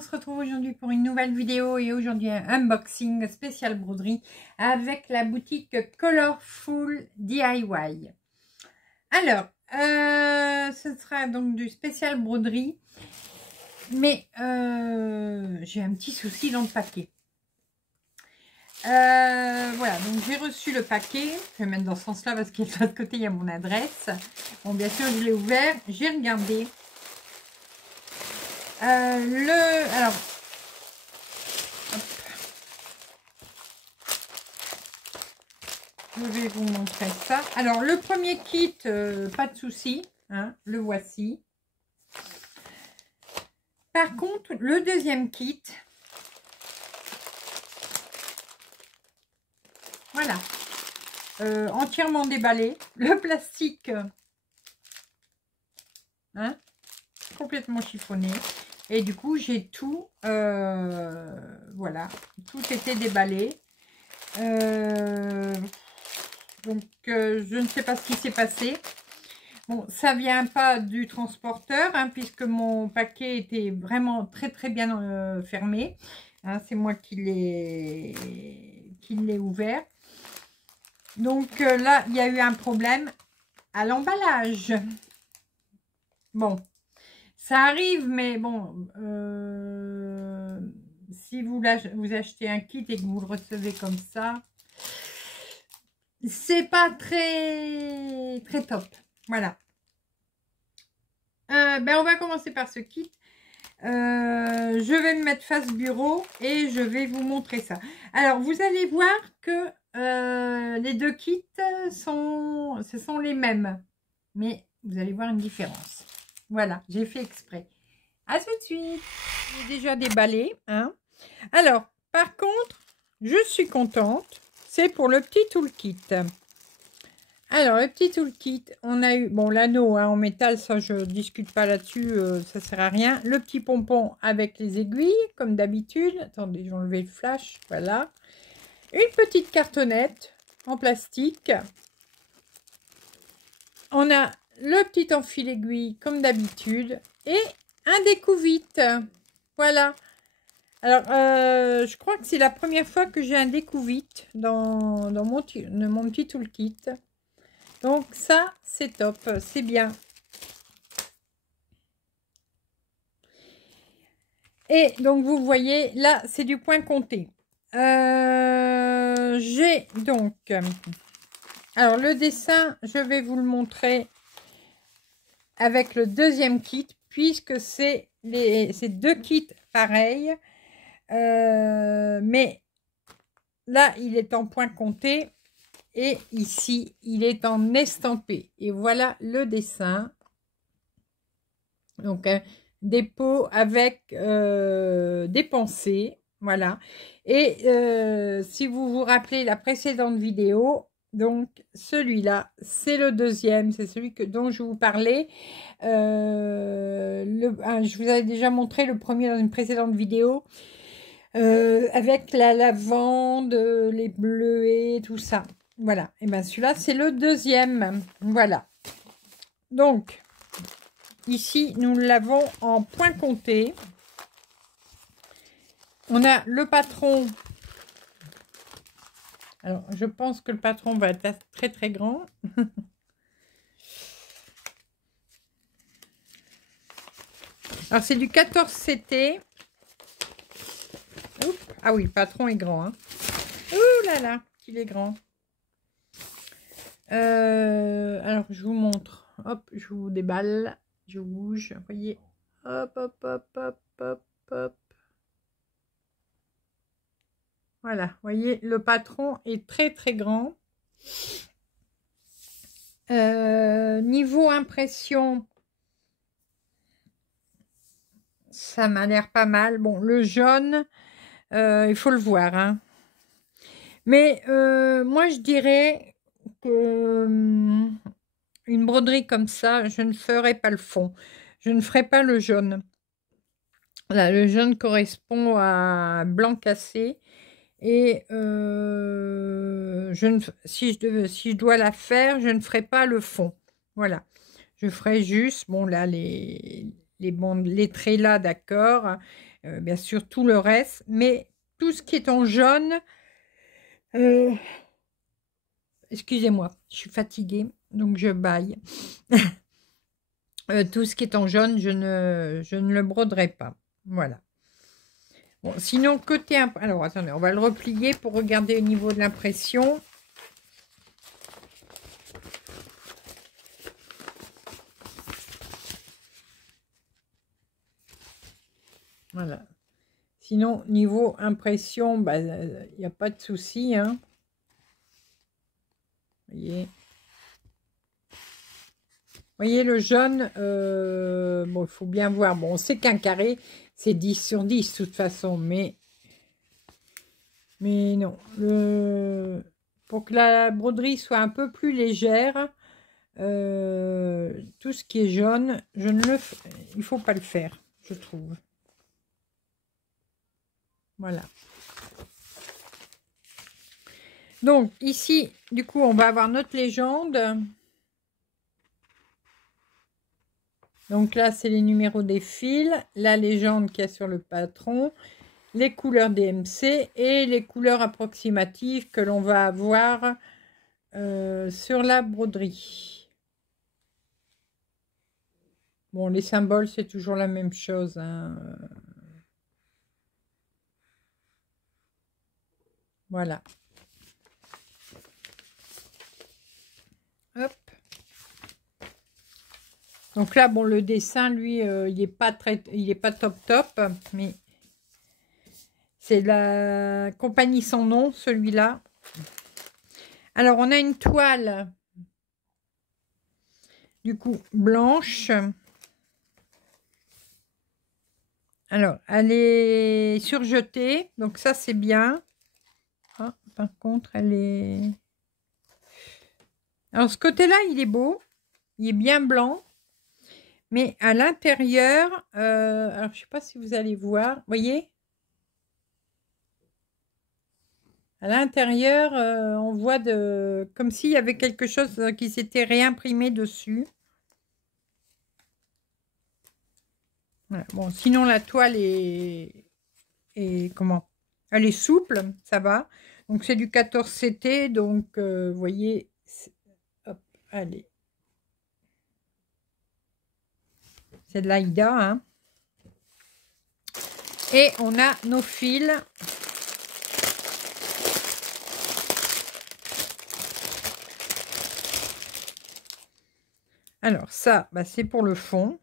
on se retrouve aujourd'hui pour une nouvelle vidéo et aujourd'hui un unboxing spécial broderie avec la boutique Colorful DIY. Alors, ce sera donc du spécial broderie, mais j'ai un petit souci dans le paquet. Voilà, donc j'ai reçu le paquet, je vais mettre dans ce sens-là parce que de l'autre côté il y a mon adresse. Bon, bien sûr, je l'ai ouvert, j'ai regardé. Alors, hop. Je vais vous montrer ça. Alors, le premier kit, pas de souci, hein, le voici. Par contre, le deuxième kit, voilà, entièrement déballé, le plastique, hein, complètement chiffonné. Et du coup, j'ai tout, voilà, tout était déballé. Donc, je ne sais pas ce qui s'est passé. Bon, ça vient pas du transporteur, hein, puisque mon paquet était vraiment très bien fermé. Hein, c'est moi qui l'ai ouvert. Donc là, il y a eu un problème à l'emballage. Bon. Ça arrive, mais bon, si vous achetez un kit et que vous le recevez comme ça, c'est pas très top. Voilà. Ben on va commencer par ce kit. Je vais me mettre face bureau et je vais vous montrer ça. Alors, vous allez voir que les deux kits ce sont les mêmes, mais vous allez voir une différence. Voilà, j'ai fait exprès. À tout de suite. J'ai déjà déballé, hein. Alors, par contre, je suis contente. C'est pour le petit toolkit. Alors, le petit toolkit, on a eu, bon, l'anneau hein, en métal, ça, je discute pas là-dessus, ça sert à rien. Le petit pompon avec les aiguilles, comme d'habitude. Attendez, j'ai enlevé le flash, voilà. Une petite cartonnette en plastique. On a le petit enfil aiguille comme d'habitude et un découvite. Voilà. Alors, je crois que c'est la première fois que j'ai un découvite dans mon petit toolkit. Donc ça, c'est top, c'est bien. Et donc, vous voyez, là, c'est du point compté. J'ai donc... alors, le dessin, je vais vous le montrer avec le deuxième kit, puisque c'est deux kits pareils. Mais là, il est en point compté et ici, il est en estampé. Et voilà le dessin. Donc, des pots avec des pensées. Voilà. Et si vous vous rappelez la précédente vidéo, donc celui-là, c'est le deuxième, c'est celui dont je vous parlais. Je vous avais déjà montré le premier dans une précédente vidéo. Avec la lavande, les bleuets, tout ça. Voilà. Et bien celui-là, c'est le deuxième. Voilà. Donc, ici, nous l'avons en point compté. On a le patron. Alors, je pense que le patron va être très grand. Alors, c'est du 14 CT. Oups. Ah oui, le patron est grand. Hein. Ouh là là, qu'il est grand. Alors, je vous montre. Hop, je vous déballe. Je bouge. Vous voyez. Hop, hop, hop, hop, hop, hop. Voilà, vous voyez, le patron est très grand. Niveau impression, ça m'a l'air pas mal. Bon, le jaune, il faut le voir. Hein. Mais moi, je dirais que une broderie comme ça, je ne ferai pas le fond. Je ne ferai pas le jaune. Là, le jaune correspond à blanc cassé. Et si je dois la faire, je ne ferai pas le fond. Voilà. Je ferai juste, bon là, les les traits là, d'accord. Bien sûr, tout le reste. Mais tout ce qui est en jaune, excusez-moi, je suis fatiguée, donc je bâille. Tout ce qui est en jaune, je ne le broderai pas. Voilà. Bon, sinon, côté... Alors, attendez, on va le replier pour regarder au niveau de l'impression. Voilà. Sinon, niveau impression, bah, il n'y a pas de souci, hein. Voyez. Voyez le jaune, bon, il faut bien voir. Bon, on sait qu'un carré, c'est 10 sur 10 de toute façon, mais non. Pour que la broderie soit un peu plus légère, tout ce qui est jaune, il ne faut pas le faire, je trouve. Voilà. Donc, ici, du coup, on va avoir notre légende. Donc là, c'est les numéros des fils, la légende qu'il y a sur le patron, les couleurs DMC et les couleurs approximatives que l'on va avoir sur la broderie. Bon, les symboles, c'est toujours la même chose, hein. Voilà. Hop. Donc là, bon, le dessin, lui, il n'est pas top, mais c'est la compagnie sans nom, celui-là. Alors, on a une toile, du coup, blanche. Alors, elle est surjetée, donc ça, c'est bien. Ah, par contre, elle est... Alors, ce côté-là, il est beau. Il est bien blanc. Mais à l'intérieur, alors, je ne sais pas si vous allez voir. Vous voyez? À l'intérieur, on voit comme s'il y avait quelque chose qui s'était réimprimé dessus. Voilà. Bon, sinon, la toile comment? Elle est souple, ça va. Donc, c'est du 14 CT. Donc, vous voyez, hop, allez. C'est de l'Aïda, hein. Et on a nos fils. Alors, ça, bah, c'est pour le fond.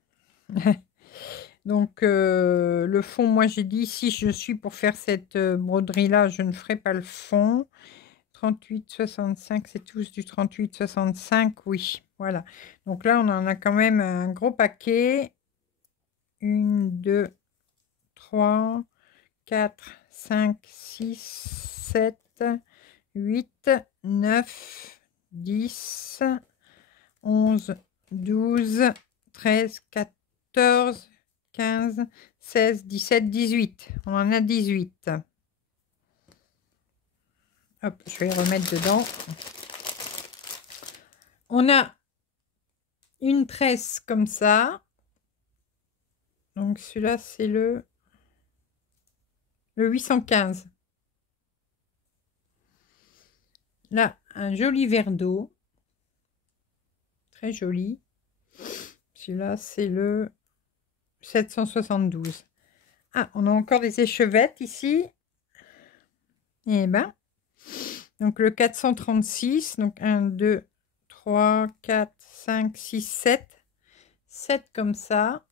Donc, le fond, moi, j'ai dit, si je suis pour faire cette broderie-là, je ne ferai pas le fond. 38, 65, c'est tous du 38, 65, oui. Voilà. Donc là, on en a quand même un gros paquet. 1, 2, 3, 4, 5, 6, 7, 8, 9, 10, 11, 12, 13, 14, 15, 16, 17, 18. On en a 18. Hop, je vais remettre dedans. On a une tresse comme ça. Donc celui-là, c'est le 815. Là, un joli verre d'eau. Très joli. Celui-là, c'est le 772. Ah, on a encore des échevettes ici. Et ben, donc le 436. Donc 1, 2, 3, 4, 5, 6, 7. 7 comme ça.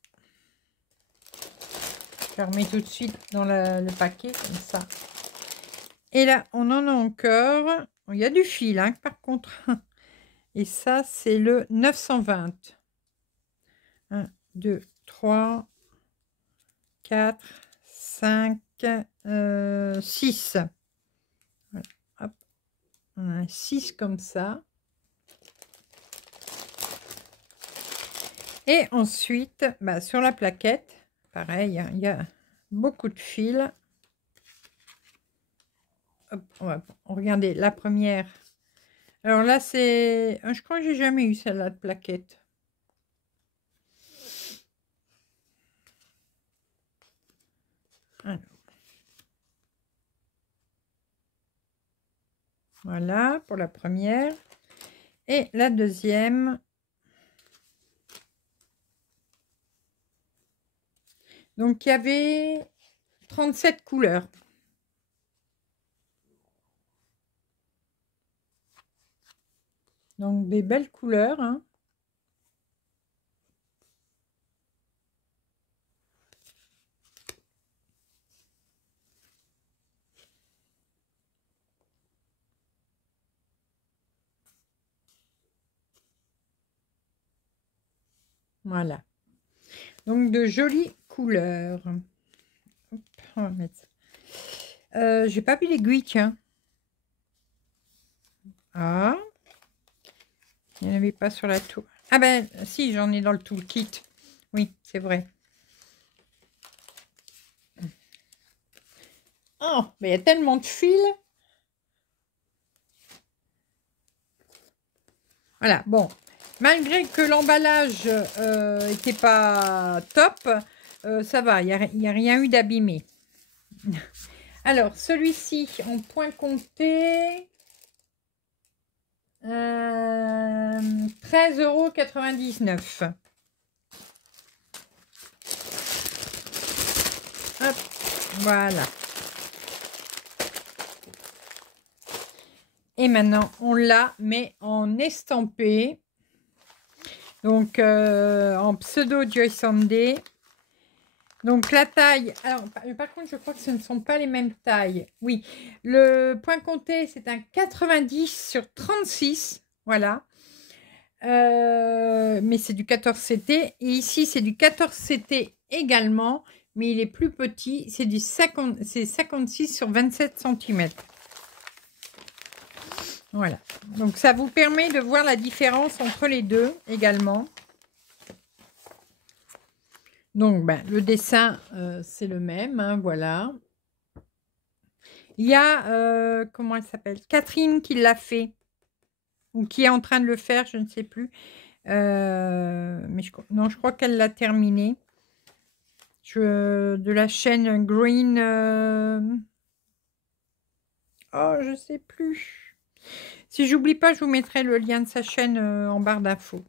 Je remets tout de suite dans le paquet comme ça. Et là, on en a encore. Il y a du fil, hein, par contre. Et ça, c'est le 920. 1, 2, 3, 4, 5, 6. Voilà. Hop. On a un 6 comme ça. Et ensuite, bah, sur la plaquette, pareil, il y a beaucoup de fils. Hop, on va regarder la première. Alors là, c'est... Je crois que j'ai jamais eu celle-là de plaquette. Alors. Voilà pour la première. Et la deuxième. Donc, il y avait 37 couleurs. Donc, des belles couleurs, hein. Voilà. Donc, de jolies couleurs. Hop, on va mettre ça. J'ai pas vu l'aiguille, tiens. Ah, il n'y en avait pas sur la tour. Ah ben, si, j'en ai dans le toolkit. Oui, c'est vrai. Oh, mais il y a tellement de fils. Voilà, bon. Malgré que l'emballage n'était pas top, ça va, il n'y a rien eu d'abîmé. Alors, celui-ci, en point compté, 13,99 €. Hop, voilà. Et maintenant, on la met en estampé. Donc, en pseudo Joy Sunday. Donc, la taille... Alors, par contre, je crois que ce ne sont pas les mêmes tailles. Oui, le point compté, c'est un 90 sur 36. Voilà. Mais c'est du 14 CT. Et ici, c'est du 14 CT également. Mais il est plus petit. C'est du 56 sur 27 cm. Voilà. Donc, ça vous permet de voir la différence entre les deux également. Donc, ben, le dessin, c'est le même. Hein, voilà. Il y a, comment elle s'appelle? Catherine qui l'a fait. Ou qui est en train de le faire, je ne sais plus. Mais non, je crois qu'elle l'a terminé. De la chaîne Green. Oh, je sais plus. Si j'oublie pas, je vous mettrai le lien de sa chaîne en barre d'infos.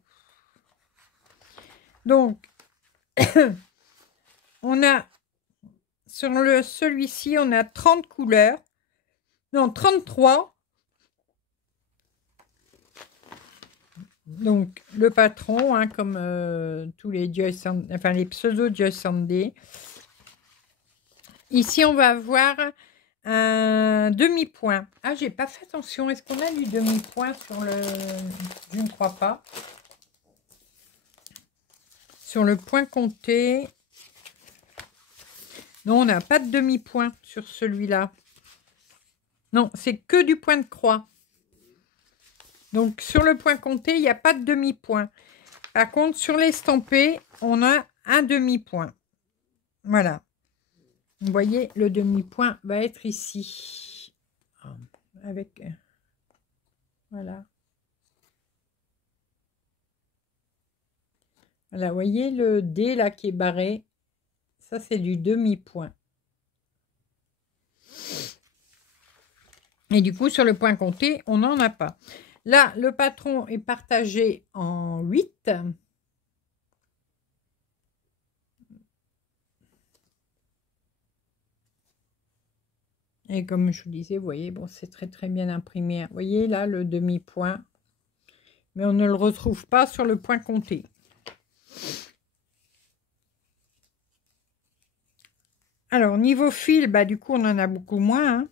Donc, on a sur celui-ci, on a 30 couleurs. Non, 33. Donc, le patron, hein, comme tous les enfin les pseudo Joy Sunday. Ici, on va avoir un demi-point. Ah, j'ai pas fait attention. Est-ce qu'on a du demi-point sur le... Je ne crois pas. Sur le point compté. Non, on n'a pas de demi-point sur celui-là. Non, c'est que du point de croix. Donc, sur le point compté, il n'y a pas de demi-point. Par contre, sur l'estampé, on a un demi-point. Voilà. Vous voyez, le demi-point va être ici. Avec... Voilà. Voilà, vous voyez le D là qui est barré. Ça, c'est du demi-point. Et du coup, sur le point compté, on n'en a pas. Là, le patron est partagé en 8. Et comme je vous disais, vous voyez, bon, c'est très très bien imprimé. Vous voyez là le demi-point. Mais on ne le retrouve pas sur le point compté. Alors, niveau fil, bah, du coup, on en a beaucoup moins. Hein.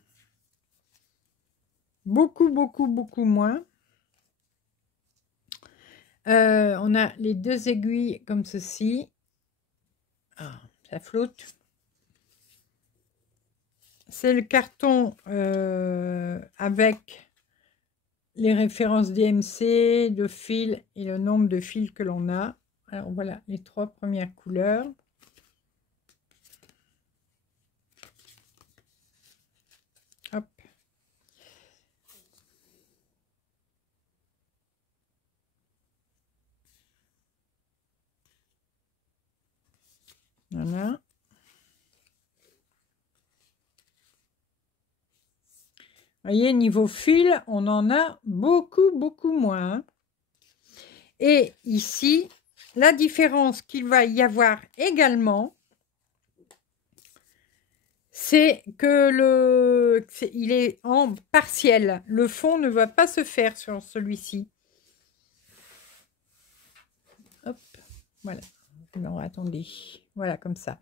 Beaucoup, beaucoup, beaucoup moins. On a les deux aiguilles comme ceci. Ah, ça flotte. C'est le carton avec les références DMC, de fils et le nombre de fils que l'on a. Alors voilà les trois premières couleurs. Hop. Voilà. voyez, niveau fil, on en a beaucoup moins. Et ici, la différence qu'il va y avoir également, c'est que il est en partiel. Le fond ne va pas se faire sur celui-ci. Hop, voilà. Non, attendez. Voilà, comme ça.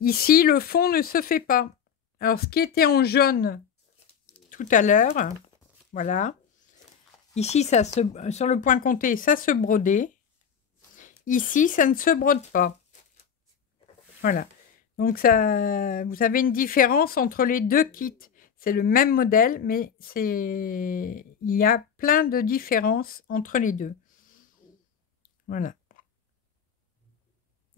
Ici, le fond ne se fait pas. Alors, ce qui était en jaune tout à l'heure, voilà. Ici, sur le point compté, ça se brodait. Ici, ça ne se brode pas. Voilà. Donc, ça, vous avez une différence entre les deux kits. C'est le même modèle, mais il y a plein de différences entre les deux. Voilà.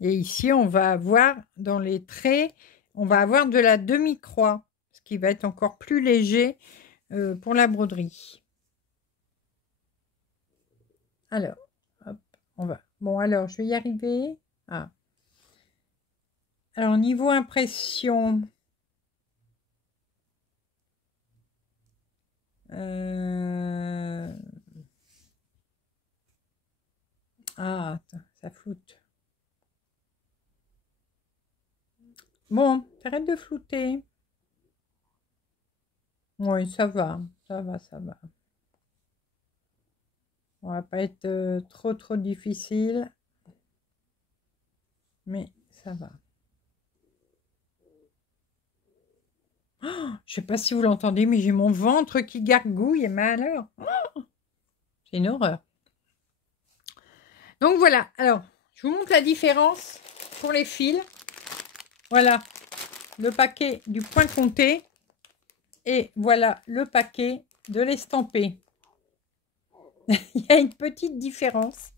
Et ici, on va avoir dans les traits, on va avoir de la demi-croix, ce qui va être encore plus léger pour la broderie. Alors, hop, on va. Bon, alors, je vais y arriver. Ah. Alors, niveau impression, ah, ça floute. Bon, t'arrêtes de flouter. Oui, ça va, ça va, ça va. On va pas être trop difficile, mais ça va. Oh, je sais pas si vous l'entendez, mais j'ai mon ventre qui gargouille, mais alors, oh, c'est une horreur. Donc voilà, alors, je vous montre la différence pour les fils. Voilà, le paquet du point compté et voilà le paquet de l'estampé. Il y a une petite différence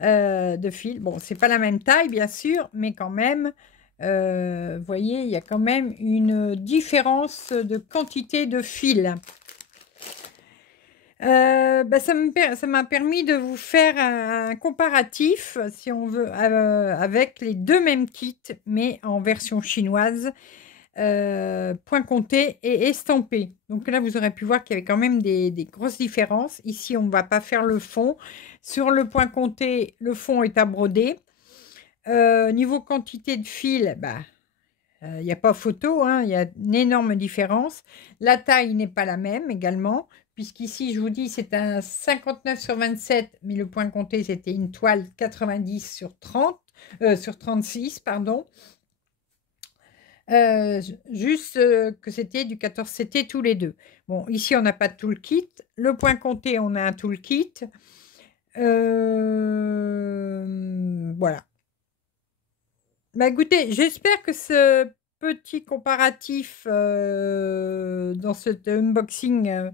de fil. Bon, c'est pas la même taille, bien sûr, mais quand même, vous voyez, il y a quand même une différence de quantité de fil. Ça m'a permis de vous faire un comparatif, si on veut, avec les deux mêmes kits, mais en version chinoise, point compté et estampé. Donc là, vous aurez pu voir qu'il y avait quand même des grosses différences. Ici, on ne va pas faire le fond. Sur le point compté, le fond est à broder. Niveau quantité de fil, il n'y a pas photo, hein, il y a une énorme différence. La taille n'est pas la même également, puisqu'ici, je vous dis, c'est un 59 sur 27, mais le point compté, c'était une toile 90 sur 30, sur 36, pardon. Juste que c'était du 14, c'était tous les deux. Bon, ici, on n'a pas de toolkit. Le point compté, on a un toolkit. Voilà. Écoutez, j'espère que ce petit comparatif dans cet unboxing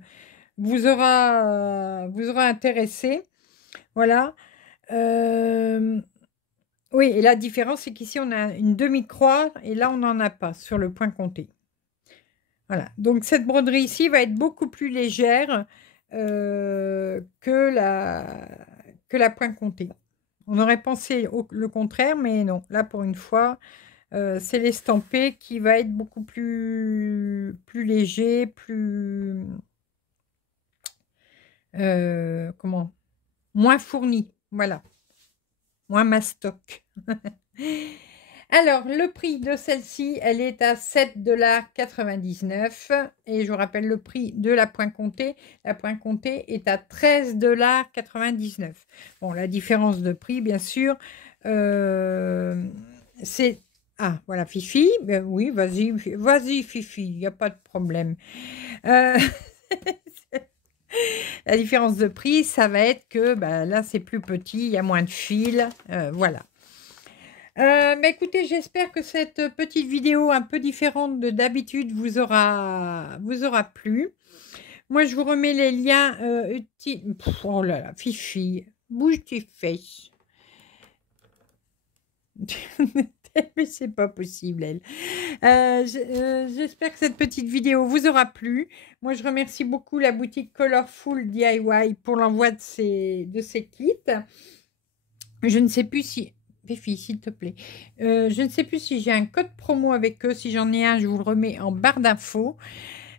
vous aura intéressé. Voilà. Oui, et la différence, c'est qu'ici, on a une demi-croix et là, on n'en a pas sur le point compté. Voilà. Donc, cette broderie ici va être beaucoup plus légère que la point compté. On aurait pensé le contraire, mais non. Là, pour une fois, c'est l'estampé qui va être beaucoup plus léger, plus... comment? Moins fourni. Voilà. Moins mastoc. Alors, le prix de celle-ci, elle est à 7,99 $ et je vous rappelle le prix de la point compté. La point compté est à 13,99 $. Bon, la différence de prix, bien sûr, c'est... Ah, voilà, Fifi. Ben oui, vas-y, Fifi, il n'y a pas de problème. La différence de prix, ça va être que là, c'est plus petit, il y a moins de fils, voilà. Écoutez, j'espère que cette petite vidéo un peu différente de d'habitude vous aura plu. Moi, je vous remets les liens utiles. Oh là là, Fifi, bouge tes fesses. Mais c'est pas possible, elle. J'espère que cette petite vidéo vous aura plu. Moi, je remercie beaucoup la boutique Colorful DIY pour l'envoi de ces kits. Je ne sais plus si... Fifi, s'il te plaît. Je ne sais plus si j'ai un code promo avec eux. Si j'en ai un, je vous le remets en barre d'infos.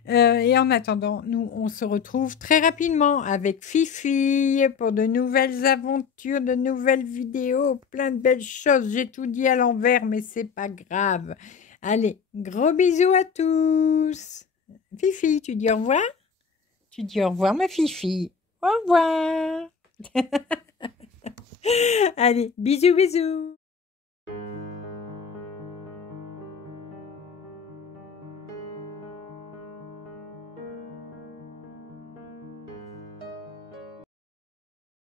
Et en attendant, nous, on se retrouve très rapidement avec Fifi pour de nouvelles aventures, de nouvelles vidéos, plein de belles choses. J'ai tout dit à l'envers, mais c'est pas grave. Allez, gros bisous à tous. Fifi, tu dis au revoir? Tu dis au revoir, ma Fifi. Au revoir. Allez, bisous, bisous.